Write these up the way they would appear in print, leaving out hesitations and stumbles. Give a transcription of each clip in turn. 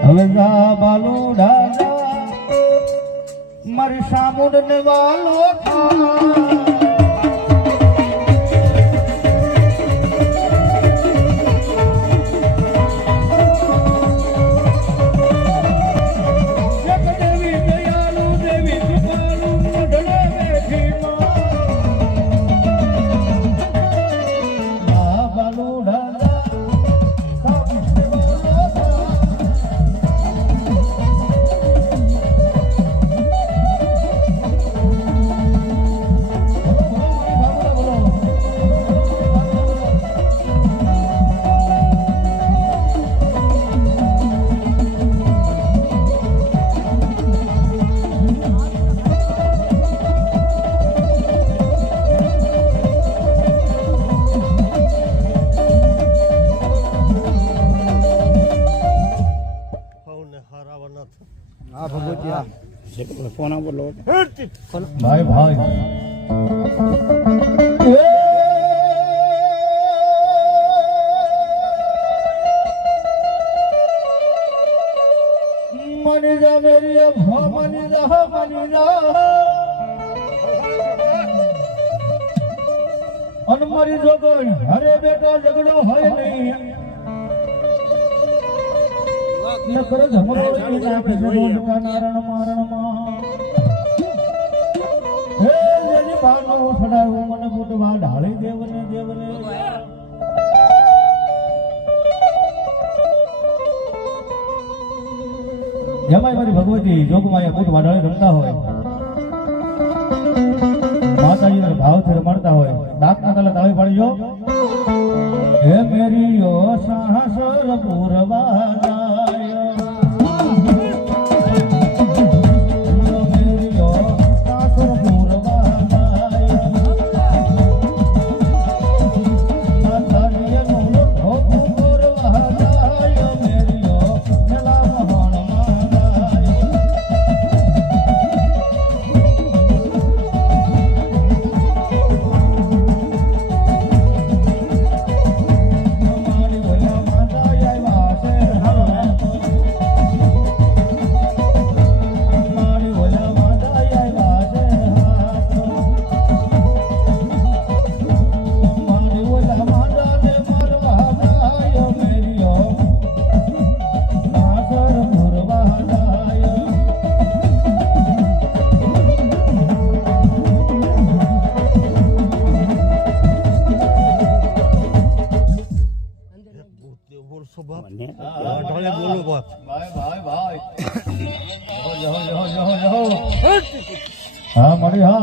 હવે જા બાલો ડાજા મારી સામુડ ને વાલો फोन बोलो भाई भाई मनी जा मेरी अब मनी जा अनमरी जो हरे बेटा झगड़ो है नहीं नकर झमरो नाके बोल का नारण मारण मा हे जेनी बानो फडायो मन फुटवा ढाળી દેવને જમાઈ મારી ભગવતી જોગમાયા ફૂટવા ઢાળી રમતા હોય માતાજીના ભાવથી રમતા હોય ડાકના કલા તાળી પાડજો હે મેરી ઓ સાહસર પૂરવા हाँ मरी हाँ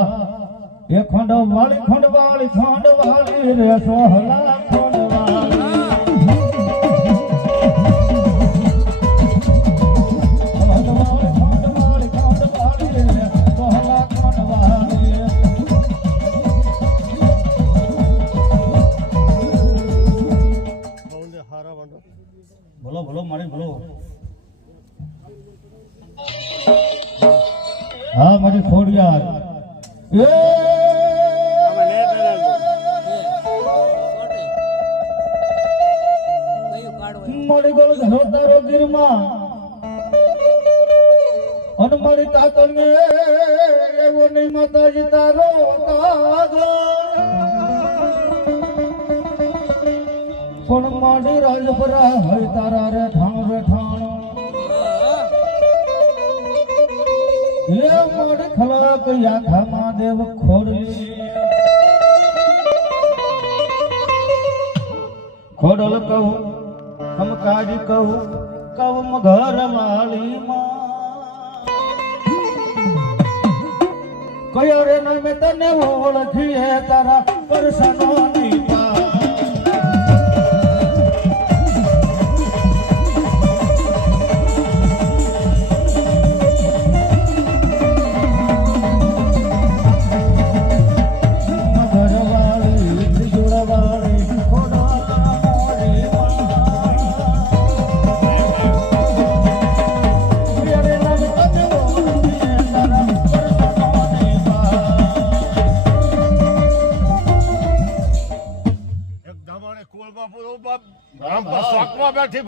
ये खंड वाली रे सोहला खंड वाली बोलो बोलो मारे बोलो हाँ मुझे छोड़ यार मारे गोल घरो तारो गिरमा और मारी ताकत में वो नहीं माता जी तारो तागो पण माडी राजपुरा है तारा रे ठाण ये मोड़ खलाक या महादेव खोडल कहू हम काजी कहू कवम घर माली कयो रे न में तने ओळखी है तारा परसनो नी पा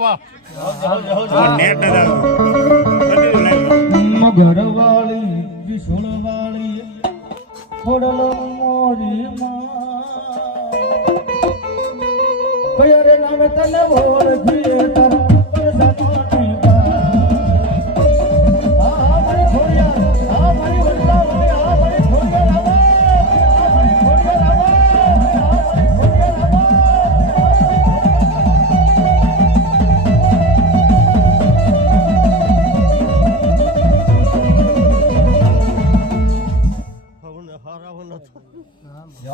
બાપા નેટ ન દાવ ઘરવાળી વિસુળવાળી ખોડલ મોરી કયા રે નામે તને ઓળખીએ તારા પરસનોની આ મારી ખોડિયા આ મારી વડલાવાળી આ મારી ખોડિયા લાવા આ મારી ખોડિયા લાવા આ મારી ખોડિયા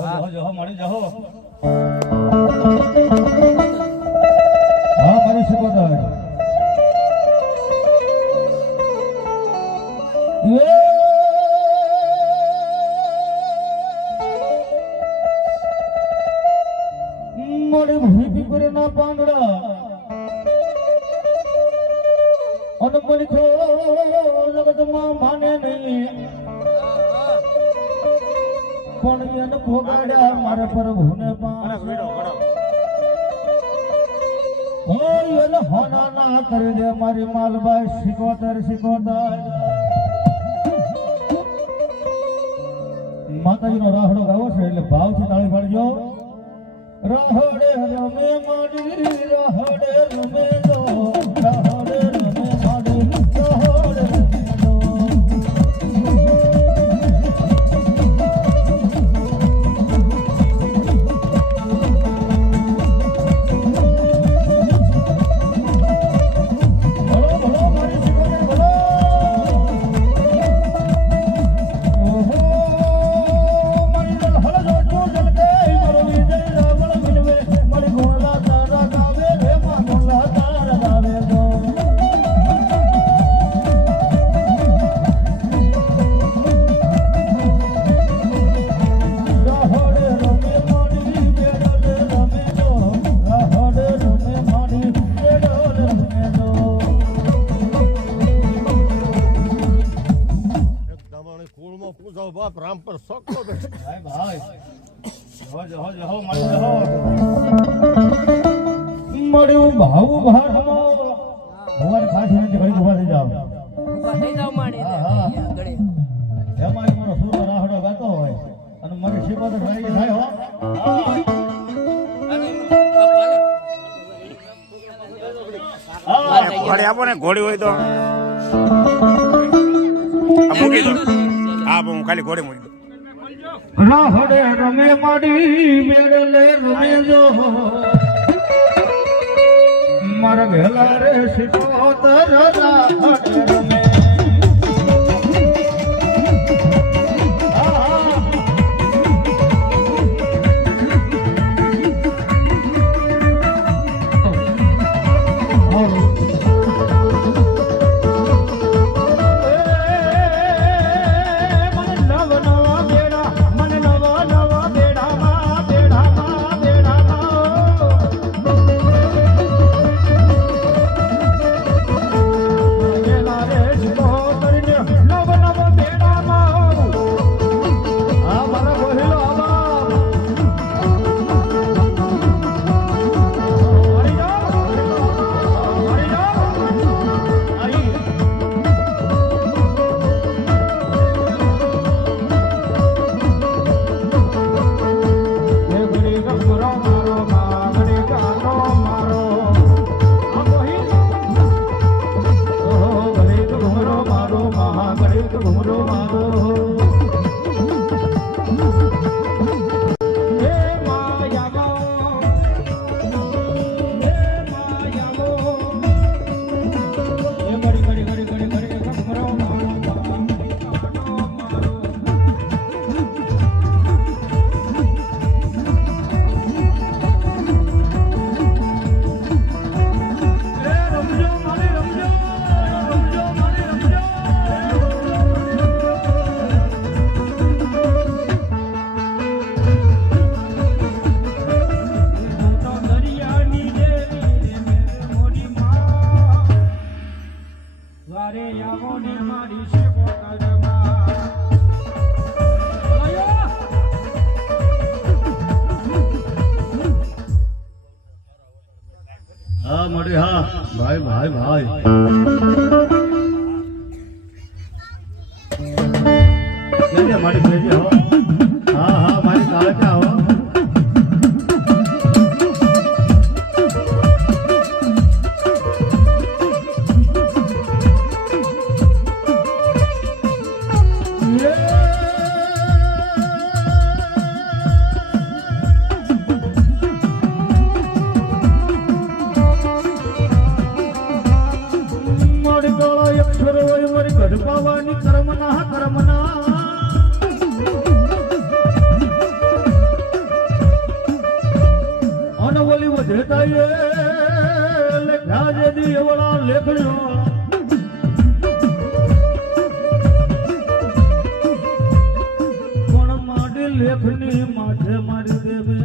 લાવા જાઓ મારી જાઓ હા મારી શિકોદર મોડી ભૂઈ પીપરે ના પાંદડા અને મળી ખો જગતમાં માને નહીં પણ એને ભોગાડ્યા મારે પ્રભુને એને હોના ના કરી દે મારી માલબાઈ શિકોતર શિકોતર માતાજીનો રાહડો ગાવો છે એટલે ભાવથી તાળી પાડજો રાહડે રમે માડી રાહડે રમે દો રાહડે રમે માડી રાહડે રમે દો બાપ રામ પર સોકલો બેઠો ભાઈ ભાઈ હો મારી હો મળ્યું ભાવ ભાડમાં ભગવાન ખાસ વિનંતી કરી ઉભા થઈ જાવ મારી એમાં મારો સૂરો રાહડો ગાતો હોય અને મારી શિકોતર ભરી થાય હો ઘોડી આપો ને ઘોડી હોય તો મૂકી દો હા હું ખાલી ઘોડે મૂકી દો રાહડે રમે માડી મેળલે રમે જો મારા ઘેલા રે શિકોતર રાહડે રમે હા ભાઈ ભાઈ ભાઈ કેજે મારી કેજે હો હા હા મારી કાળકા હો લેખની માથે મારી દેવે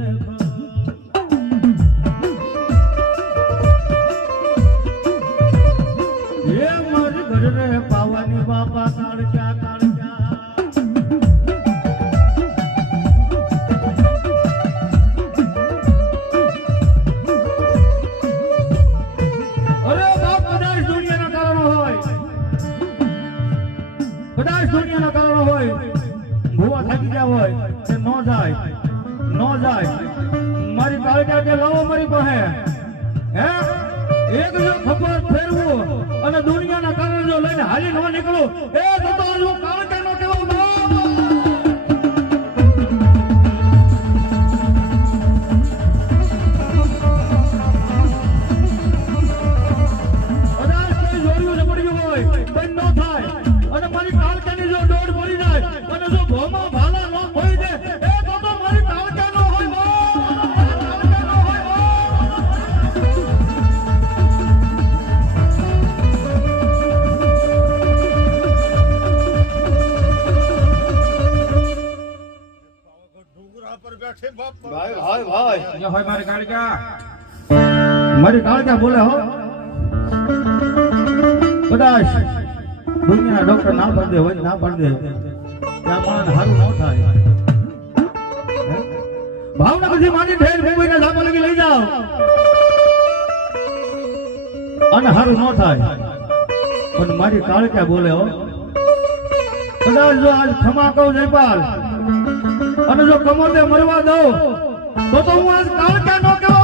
એ મારી ઘરે પાવાની બાપા કાળક્યા કાળક્યા અરે બાપ કદાચ દુનિયાના કારણો હોય કદાચ દુનિયાના કારણો હોય ભૂવા થાકી ગયા હોય કે ન જાય મારી કાળકા કે લાવો મારી પાસે હે એક જો ખબર ફેરવું અને દુનિયાના કારણે જો લઈને હાલી ન નીકળું એ તો હું કાળકા નો કેવો ભાઈ ભાઈ ભાઈ જો હોય મારી કાળકા બોલે હો કદાચ દુનિયાના ડોક્ટર ના પાડી દે હોય ના પાડી દે ત્યાં માણસ સારું ન થાય ભાવનગરથી માંડી ઠેર મુંબઈના ધાબા લગી લઈ જાઓ અને સારું ન થાય પણ મારી કાળકા બોલે હો કદાચ જો આજ ખમા કહું જયપાલ અને જો કમોદે મરવા દઉં તો હું આજ કાળકા નો કેવો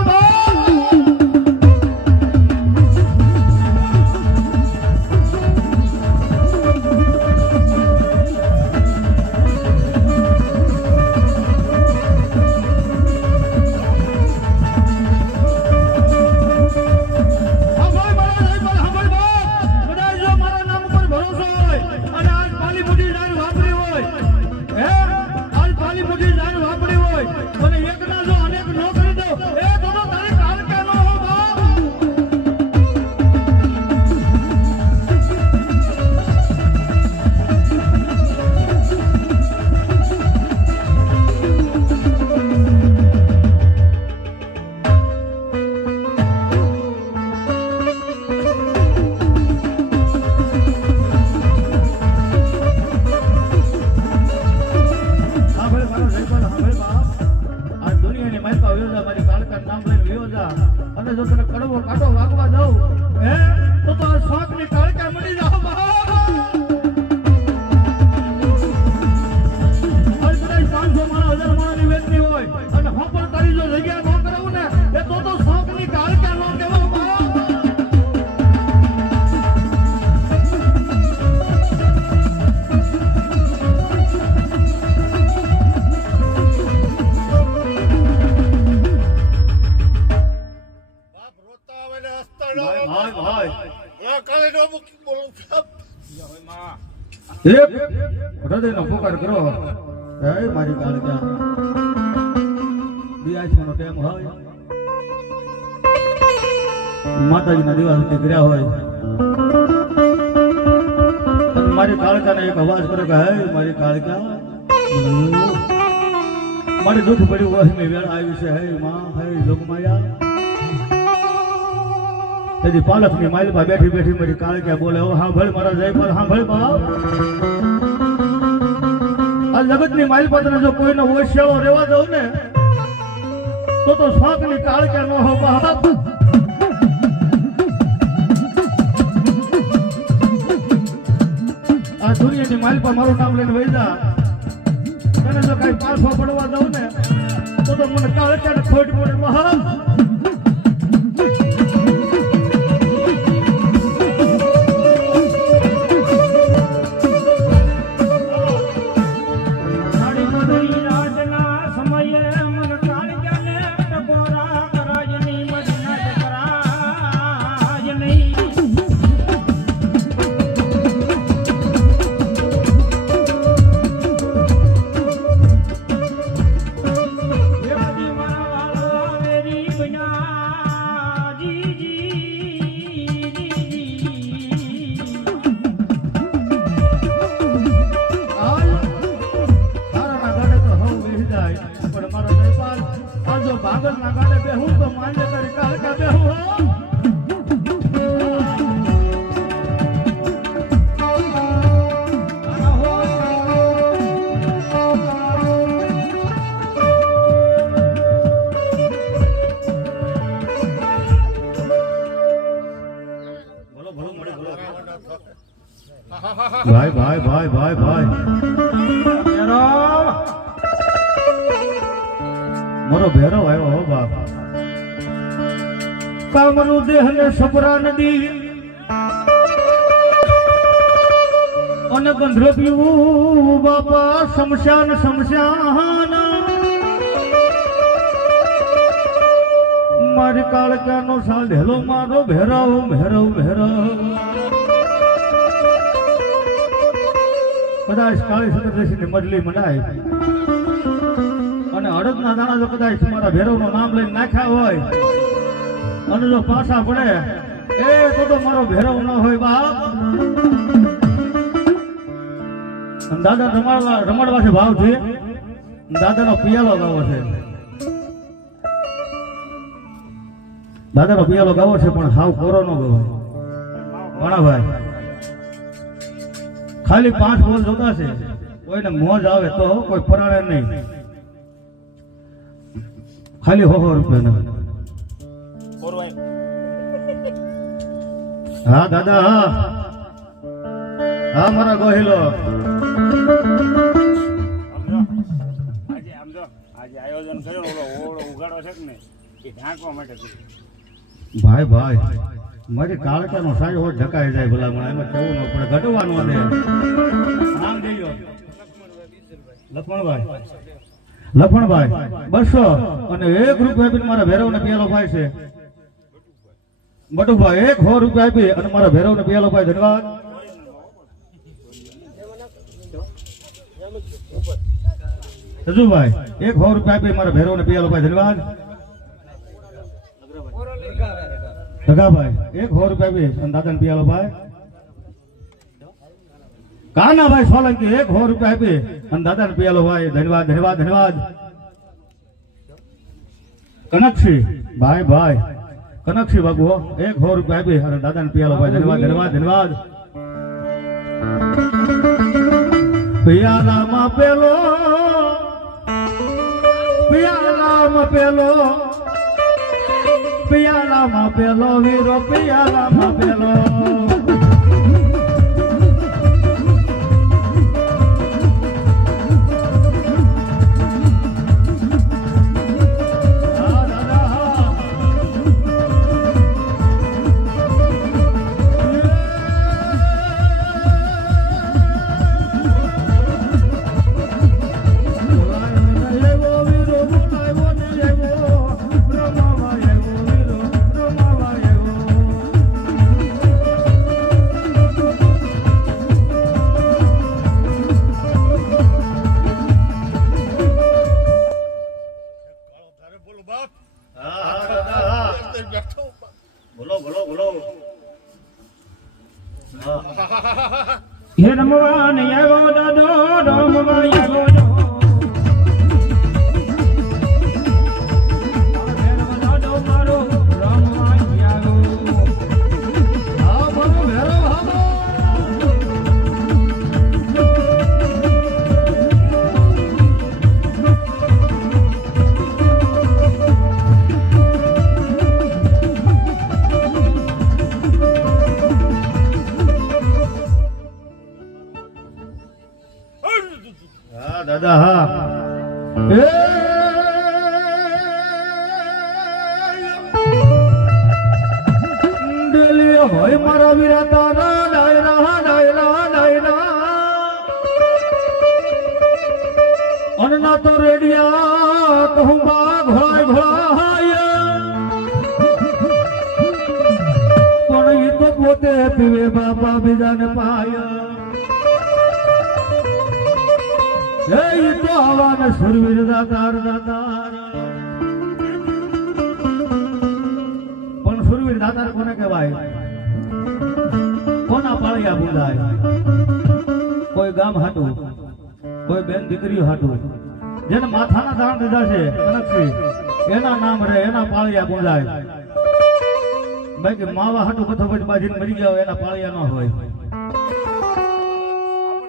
અને જો તને કડવો કાંટો વાગવા દઉં હે તો આ શોખ ની કાળકા મળી જાવ એક હૃદયનો પુકાર કરો હે મારી કાળકા દિયાસનો ટાઈમ હોય માતાજીના દિવસ નીકળ્યા હોય અને મારી કાળકાને એક અવાજ કરે કે હે મારી કાળકા મારી દુઃખ પડ્યું વહની વેળ આવી છે હે માં હે લોકમાયા તેથી પાલકની માઇલમાં બેઠી બેઠી મારી કાળકા બોલે ઓ સાંભળ મારા જયપાલ સાંભળ બાપ આ જગતની માઇલ પર જો કોઈનો ઓછેળો રહેવા દઉં ને તો શાકની કાળકા ન હો બાપ દુનિયાની માલ પર મારું નામ લઈને વહી જા. તને જો કઈ પાછો પડવા દઉં ને તો મને કાળે કાળે ખોટ પડે મહા. ભાઈ ભાઈ ભાઈ ભાઈ ભાઈ મારો ભેરો આવ્યો હો બાપ. કામનું દેહ ને સપરા નદી અને ગંધર્વ્યું બાપા શમશાન શમશાન. મારી કાળકાનો સાંધેલો મારો ભેરાવ ભેરવ ભેરવ. કદાચ કાળી સતરદશી ની મડલી મનાય અને અડદના દાણા જો કદાચ તમારા ભેરવનું નામ લઈને નાખ્યા હોય અને જો પાછા પડે એ તો મારો ભેરવ ન હોય બાપ. દાદા રમાડવા છે ભાવ છે. દાદાનો પિયાલો ગાવો છે. દાદાનો પિયાલો ગાવો છે પણ હાવ કોરો નો ગાવો. ભાઈ ખાલી 5 બોલ જોતા છે. કોઈને મોજ આવે તો કોઈ પરાણે નહીં. ખાલી 100 રૂપિયા. હા દાદા હા હા મારા ગોહિલો. આજે આયોજન કર્યો ઓળો ઉગાડો છે ને એ ઢાંકવા માટે. ભાઈ ભાઈ મારી કાળકાનો સાયો હોય ઢકાઈ જાય ભલામણ. એમાં કેવું ન પડે ઘટવાનું દે. નામ દેજો લખમણભાઈ. લખમણભાઈ 200 અને 1 રૂપિયા આપીને મારા ભેરવને પિયાલો ભાઈ છે. બટુભાઈ 100 રૂપિયા આપી અને મારા ભેરવને પિયાલો ભાઈ. ધન્યવાદ. સજુભાઈ 100 રૂપિયા આપી મારા ભેરવને પિયાલો ભાઈ. ધન્યવાદ. ભગાભાઈ 100 રૂપિયા આપી અને દાદાને પિયાલો ભાઈ. કાનાભાઈ સોલંકી 100 રૂપિયા આપી અને દાદાને પિયાલો ભાઈ. ધન્યવાદ ધન્યવાદ ધન્યવાદ. કનકસિંહ ભાઈ ભાઈ કનકસિંહ બાબુ 100 રૂપિયા આપી અને દાદાને પિયાલો ભાઈ. ધન્યવાદ ધન્યવાદ ધન્યવાદ. પિયાલામાં પેલો પિયાલામાં પેલો પિયાલામાં પેલો વીરો પિયાલામાં પેલો. હે રમવા ને આવ્યો દાદો રમવા આવ્યો. દાદા હા એ ડેલી હોય મારા વીરા તારા ડાયરા ડાયરા ડાયરા અનના તો રેડિયા કહું બા ઘોડાય ઘોડાય પણ એ તો પોતે પીવે બાપા બીજાને પાય એ તો હવાને સુરવીર દાતાર દાતાર પણ સુરવીર દાતાર કોને કહેવાય કોના પાળિયા બુંદાય કોઈ ગામ હાટું કોઈ બેન દીકરીઓ હાટું જેને માથાના દાણ દીધા છે કનકશ્રી એના નામ રહે એના પાળિયા બુંદાય બાકી માવા હાટું બધો પછી બાજીને મરી ગયા હોય એના પાળિયા ન હોય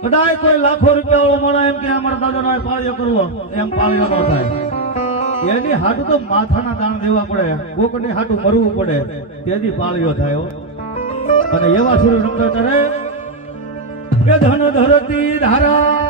કદાચ કોઈ લાખો રૂપિયા વાળો માણસ એમ કે અમારા દાદાનો પાળિયો કરવો એમ પાળિયો ન થાય એની હાટું તો માથાના દાણ દેવા પડે કોકની હાટું મરવું પડે તેથી પાળિયો થાય અને એવા સૂર્ય રમતા કરે કે ધન ધરતી ધારા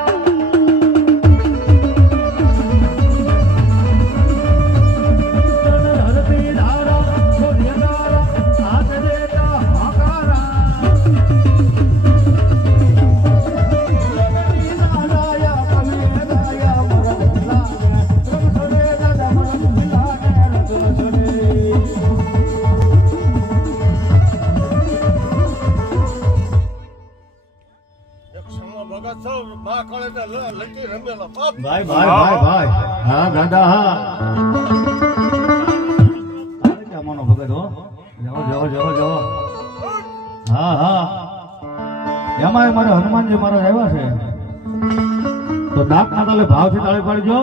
ભાઈ ભાઈ ભાઈ ભાઈ હા દાદા હા ક્યાં માનો ભગત હો જાઓ જાઓ જાઓ જાઓ હા હા એમાં મારે હનુમાનજી મહારાજ આવ્યા છે તો નાક ના તાલે ભાવથી તાળી પાડજો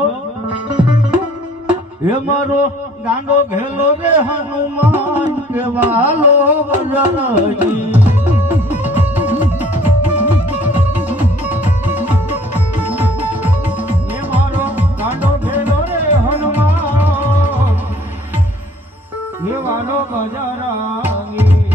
એ મારો ગાંડો ઘેલો રે હનુમાન કેવાલો બજારજી વાલો બજારાંગી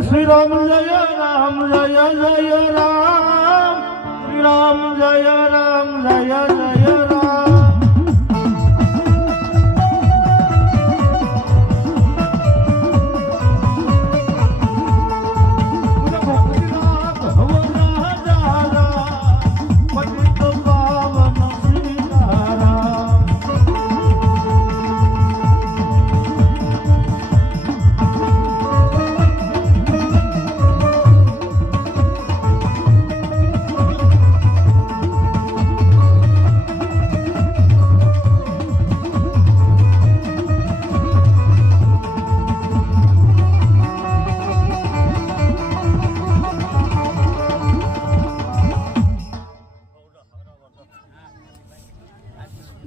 શ્રી રામ જય રામ જય જય રામ શ્રી રામ જય રામ જય જય રામ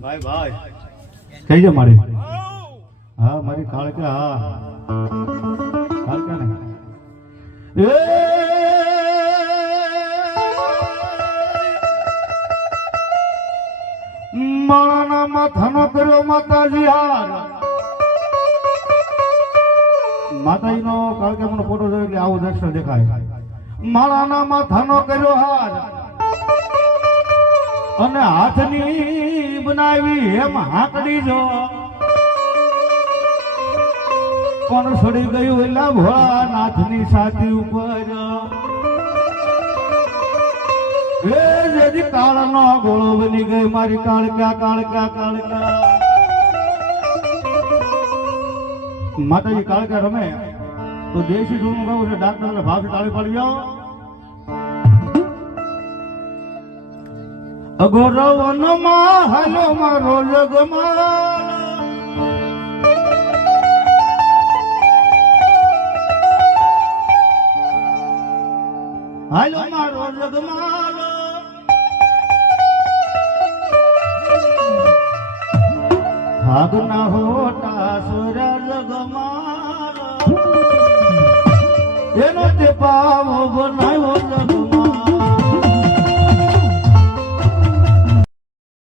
ભાઈ ભાઈ કઈ છે મારી હા મારી કાળકા હા કાળકા ને એ માળાના માથાનો કર્યો માતાજી હાર માતાજીનો કાળકાનો ફોટો જોયો એટલે આવો દ્રશ્ય દેખાય માળાના માથાનો કર્યો હાર અને હાથની બનાવી એમ હાકડી જો પણ સડી ગયું એલા ભોળાનાથની છાતી ઉપર એ જેથી કાળનો ગોળો બની ગઈ મારી કાળકા કાળકા કાળકા માતાજી કાળકા રમે તો દેશી જૂનું ગાવું છે ડાક્ટર ભાવથી તાળી પાડી જાઓ અઘોરવનમાં હાલો મારો જગમાં હાલો મારો જગમાં ભાગના હોટા સૂરજ ગમાર એનો તે પાવો બના